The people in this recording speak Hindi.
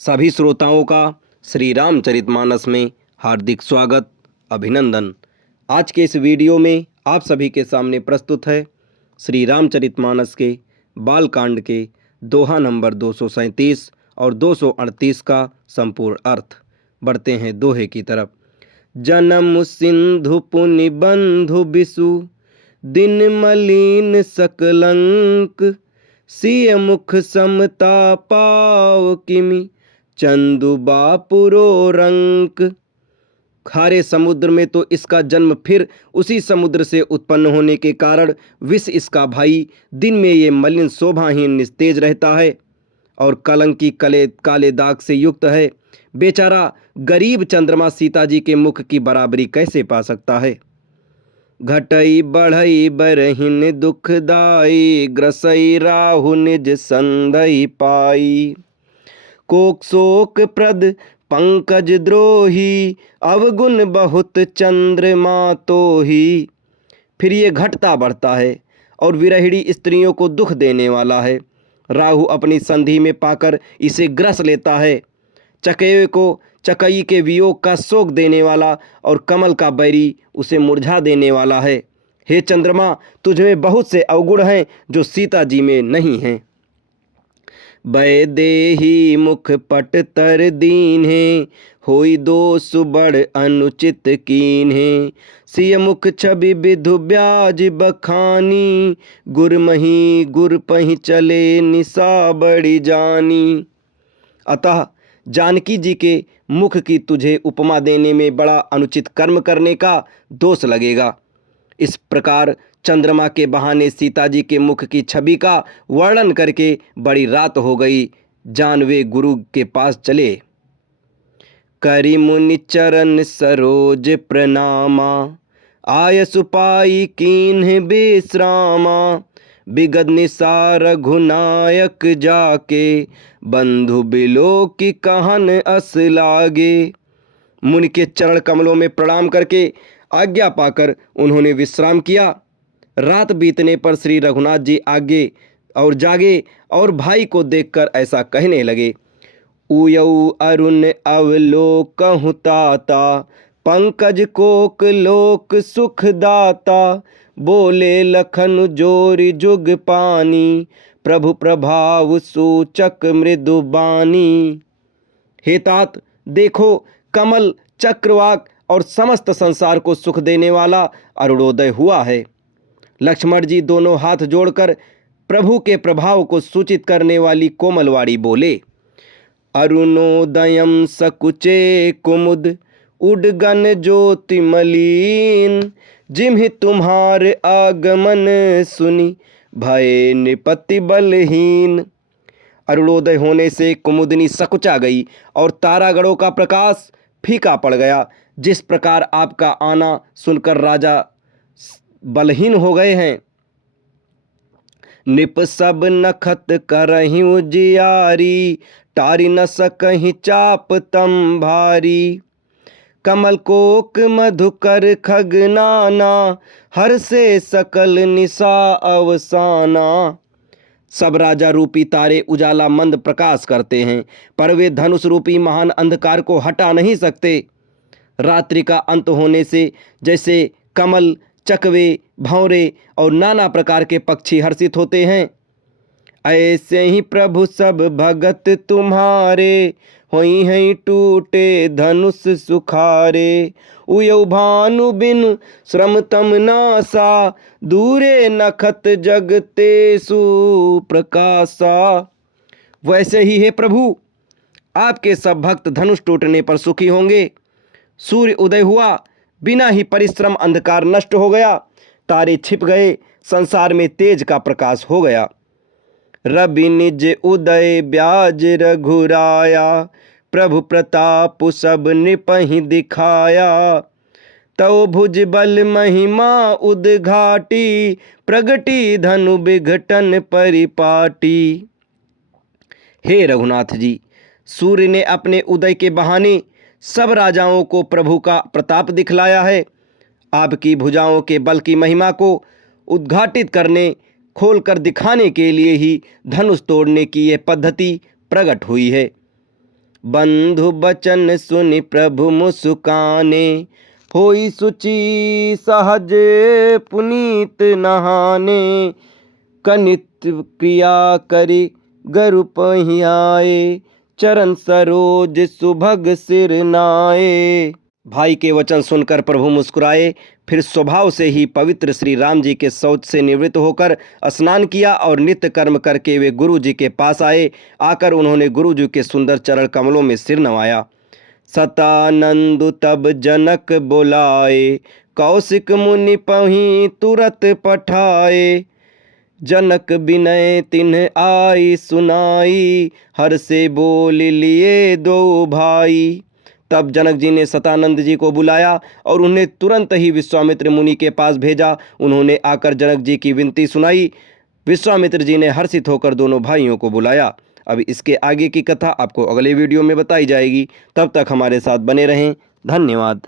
सभी श्रोताओं का श्री रामचरितमानस में हार्दिक स्वागत, अभिनंदन। आज के इस वीडियो में आप सभी के सामने प्रस्तुत है श्री रामचरितमानस के बालकांड के दोहा नंबर 237 और 238 का संपूर्ण अर्थ। बढ़ते हैं दोहे की तरफ। जन्म सिंधु पुनि बंधु बिसु, दिन मलिन सकलंक, सिय मुख समता पाव किमि, चंदु बापुरो रंक। खारे समुद्र में तो इसका जन्म फिर उसी समुद्र से उत्पन्न होने के कारण विष इसका भाई, दिन में ये मलिन शोभाहीन निस्तेज रहता है और कलंकी काले दाग से युक्त है। बेचारा गरीब चंद्रमा सीता जी के मुख की बराबरी कैसे पा सकता है। घटई बढ़ई बरहिन दुखदाई, ग्रसई राहु निज संधई पाई। कोक शोक प्रद पंकज द्रोही, अवगुण बहुत चंद्रमा तोही। फिर ये घटता बढ़ता है और विरहिणी स्त्रियों को दुख देने वाला है। राहु अपनी संधि में पाकर इसे ग्रस लेता है। चकेवे को चकई के वियोग का शोक देने वाला और कमल का बैरी उसे मुरझा देने वाला है। हे चंद्रमा, तुझमें बहुत से अवगुण हैं जो सीता जी में नहीं हैं। बैदेही मुख पट तर दीन है, होई दोष बड़ अनुचित कीन है। सिय मुख छवि विधु ब्याज बखानी, गुरमही गुर पही चले निशा बड़ी जानी। अतः जानकी जी के मुख की तुझे उपमा देने में बड़ा अनुचित कर्म करने का दोष लगेगा। इस प्रकार चंद्रमा के बहाने सीता जी के मुख की छवि का वर्णन करके बड़ी रात हो गई। जानवे गुरु के पास चले। करि मुनि चरण सरोज प्रणामा, आय सुपाई कीन्ह विश्रामा। बिगद निसार रघुनायक जाके, बंधु बिलो की कहन अस लागे। मुनि के चरण कमलों में प्रणाम करके आज्ञा पाकर उन्होंने विश्राम किया। रात बीतने पर श्री रघुनाथ जी आगे और जागे और भाई को देखकर ऐसा कहने लगे। उयऊ अरुण अवलोकहु ताता, पंकज कोक लोक सुख दाता। बोले लखन जोरि जुग पानी, प्रभु प्रभाव सूचक मृदु बानी। हे तात, देखो कमल, चक्रवाक और समस्त संसार को सुख देने वाला अरुणोदय हुआ है। लक्ष्मण जी दोनों हाथ जोड़कर प्रभु के प्रभाव को सूचित करने वाली कोमलवाड़ी बोले। अरुणोदयम सकुचे कुमुद, उडगन ज्योति मलीन। जिम्हि तुम्हारे आगमन सुनी, भय निपति बलहीन। अरुणोदय होने से कुमुदिनी सकुचा गई और तारागणों का प्रकाश फीका पड़ गया। जिस प्रकार आपका आना सुनकर राजा बलहीन हो गए हैं। निप सब नखत करहि उजियारी, टारी न सकहि चाप तम भारी। कमल कोक मधुकर खगनाना, हर से सकल निशा अवसाना। सब राजा रूपी तारे उजाला मंद प्रकाश करते हैं, पर वे धनुष रूपी महान अंधकार को हटा नहीं सकते। रात्रि का अंत होने से जैसे कमल, चकवे, भंवरे और नाना प्रकार के पक्षी हर्षित होते हैं, ऐसे ही प्रभु सब भगत तुम्हारे, होई हैं टूटे धनुष सुखारे। उयऊ भानु बिन श्रम तम नासा, दूरे नखत जगते सुप्रकाशा। वैसे ही हे प्रभु, आपके सब भक्त धनुष टूटने पर सुखी होंगे। सूर्य उदय हुआ, बिना ही परिश्रम अंधकार नष्ट हो गया, तारे छिप गए, संसार में तेज का प्रकाश हो गया। रवि निज उदय ब्याज रघुराया, प्रभु प्रताप सब निपहि दिखाया। तव भुज बल महिमा उद्घाटी, प्रगटी धनु विघटन परिपाटी। हे रघुनाथ जी, सूर्य ने अपने उदय के बहाने सब राजाओं को प्रभु का प्रताप दिखलाया है। आपकी भुजाओं के बल की महिमा को उद्घाटित करने, खोलकर दिखाने के लिए ही धनुष तोड़ने की यह पद्धति प्रकट हुई है। बंधु बचन सुनि प्रभु मुस्काने, होई सुचि सहज पुनीत नहाने, कनित क्रिया करि गरु पहियाए, चरण सरोज सुभग सिर नाए। भाई के वचन सुनकर प्रभु मुस्कुराए। फिर स्वभाव से ही पवित्र श्री राम जी के शौच से निवृत्त होकर स्नान किया और नित्य कर्म करके वे गुरु जी के पास आए। आकर उन्होंने गुरु जी के सुंदर चरण कमलों में सिर नवाया। सतानंद तब जनक बुलाए, कौशिक मुनि पहीं तुरत पठाए। जनक विनय तिन्ह आई सुनाई, हर से बोल लिए दो भाई। तब जनक जी ने सतानंद जी को बुलाया और उन्हें तुरंत ही विश्वामित्र मुनि के पास भेजा। उन्होंने आकर जनक जी की विनती सुनाई। विश्वामित्र जी ने हर्षित होकर दोनों भाइयों को बुलाया। अब इसके आगे की कथा आपको अगले वीडियो में बताई जाएगी। तब तक हमारे साथ बने रहें। धन्यवाद।